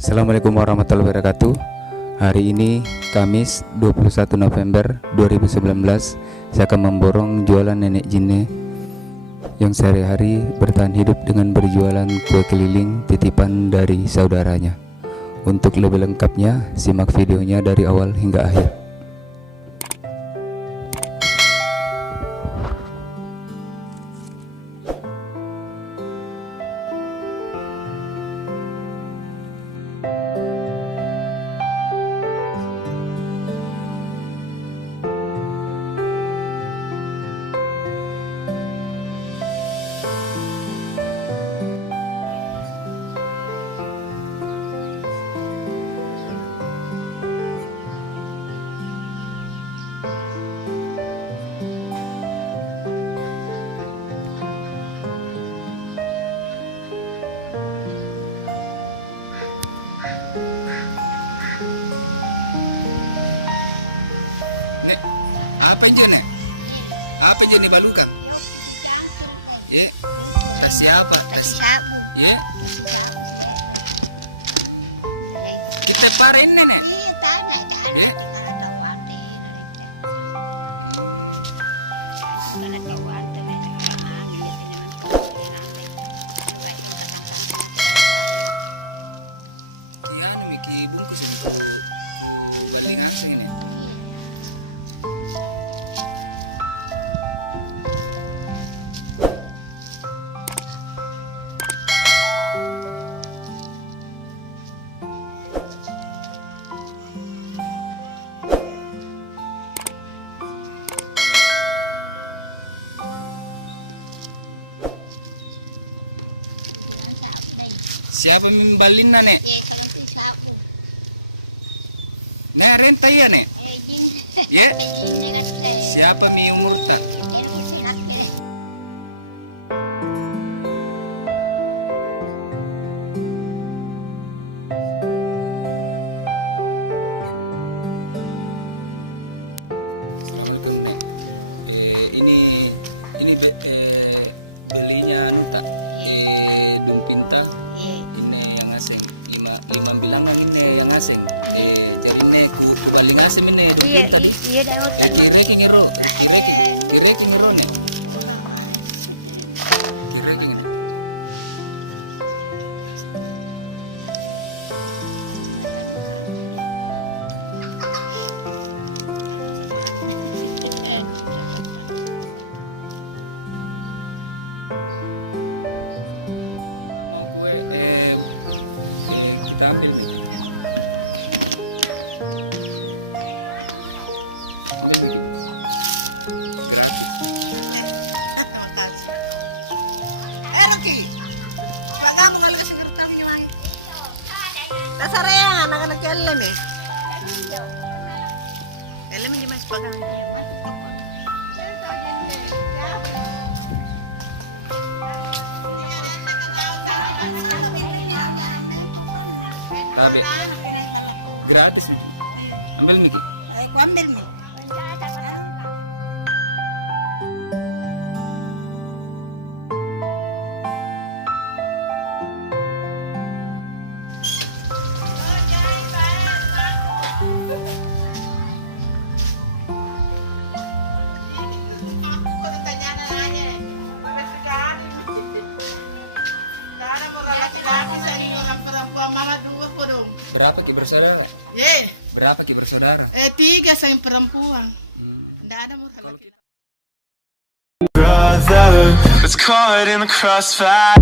Assalamualaikum warahmatullahi wabarakatuh. Hari ini Kamis 21 November 2019, saya akan memborong jualan nenek Jine yang sehari-hari bertahan hidup dengan berjualan kue keliling titipan dari saudaranya. Untuk lebih lengkapnya, simak videonya dari awal hingga akhir. Apa ini? Apa ini balukan? Ya. Kasih apa? Kasih sabu. Ya. Kita parin ini. Iya, tanya. Ya. Kalau tahu arti. Kalau tahu arti, Ya, miki bungkus itu. Balik nasi ini. Siapa membalin na nek? Nah renta ya nek? Ya? Siapa mi umurtan? Assalamualaikum nek. Ini belinya anu tak? Dumpinta. Ini yang asing. Lima bilangan ini yang asing. Jadi ini ku balik asing ini. Iya, dah otak. Kira ngero nih. Kira ngero. Kita ambil nih. Dasarnya anak-anak elem ya. Elem di mas pegang. Tapi gratis nih. Ambil nih. Aku ambil nih. Berapa ki bersaudara? Berapa ki bersaudara? 3 saya perempuan. Tidak ada murah laki. Brother was caught in the crossfire.